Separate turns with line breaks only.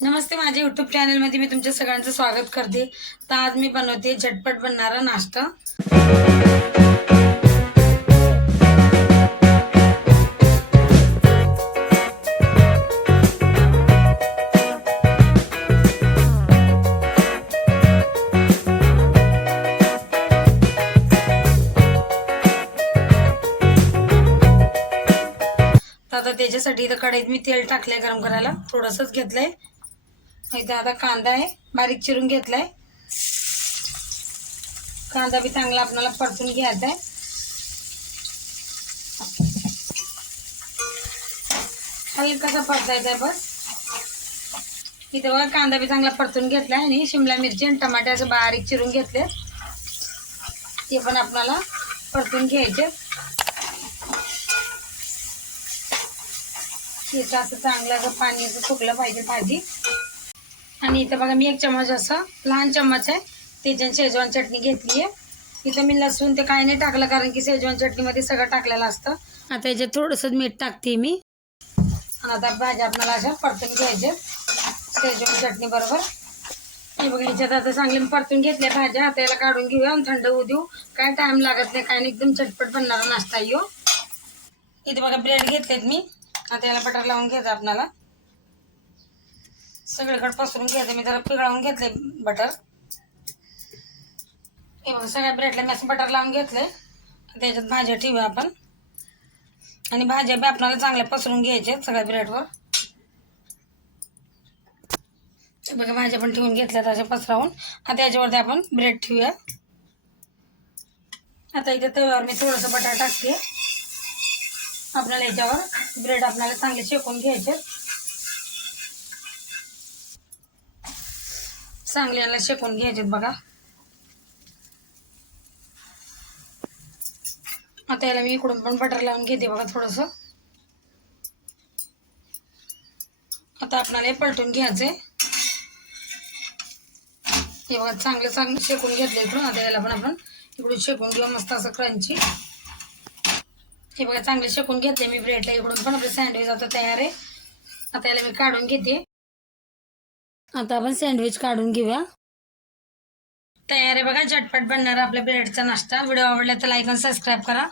नमस्ते माझ्या यूट्यूब चॅनलमध्ये मी तुमच्या सगळ्यांचं स्वागत करते. तर आज मी बनवते झटपट बनणारा नाश्ता. तर आता त्याच्यासाठी इथं कढईत मी तेल टाकलंय गरम करायला. थोडंसंच घेतलंय. इथं आता कांदा आहे. बारीक चिरून घेतलाय. कांदा बी चांगला आपल्याला परतून घ्यायचा आहे. हलकासा परतायचा आहे बस. इथं बघा कांदा बी चांगला परतून घेतलाय आणि शिमला मिरची आणि टमाटे असं बारीक चिरून घेतले. ते पण आपल्याला परतून घ्यायचे. असं चांगलं असं पाणी असं सुकलं पाहिजे भाजी. आणि इथं बघा मी एक चमच असं लहान चम्मच आहे. त्याच्यानं शेजवान चटणी घेतली आहे. इथं मी लसूण ते काय नाही टाकलं कारण की शेजवान चटणीमध्ये सगळं टाकलेलं असतं. आता याच्यात थोडंसं मीठ टाकते मी. आणि आता भाज्या आपल्याला अशा परतून घ्यायच्या शेजवान चटणी बरोबर. हे बघा याच्यात आता चांगली मी परतून घेतल्या भाज्या. आता याला काढून घेऊया आणि थंड होऊ देऊ. काय टाईम लागत नाही काय नाही एकदम चटपट बनणारा नाश्ता येऊ इथं इथे बघा ब्रेड घेतलेत मी. आता याला बटर लावून घ्यायचं आपल्याला. सगळीकडे पसरून घ्यायचं मी जरा पिघळावून घेतले बटर हे बघा सगळ्या ब्रेडला मी असं बटर लावून घेतले त्याच्यात भाज्या ठेवूया आपण. आणि भाज्या बी आपल्याला चांगल्या पसरून घ्यायच्या सगळ्या ब्रेडवर बघा भाज्या पण ठेवून घेतल्या अशा पसरावून. आता याच्यावरती आपण ब्रेड ठेवूया. आता इथे तव्यावर मी थोडंसं बटर टाकते. आपल्याला याच्यावर ब्रेड आपल्याला चांगले शेकून घ्यायचे चांगले याला शेकून घ्यायचे बघा. आता याला मी इकडून पण बटर लावून घेते बघा थोडस. आता आपणाला हे पलटून घ्यायचे हे बघा चांगलं चांगलं शेकून घेतलं इकडून. आता याला पण आपण इकडून शेकून घेऊ मस्त असं क्रंची हे बघा चांगले शेकून घेतले मी ब्रेडला इकडून पण आपलं सँडविच आता तयार आहे. आता याला मी काढून घेते. आता आपण सँडविच काढून घेऊया. तयार आहे बघा झटपट बनणार आपल्या ब्रेडचा नाश्ता. व्हिडिओ आवडला तर लाईक आणि सबस्क्राईब करा.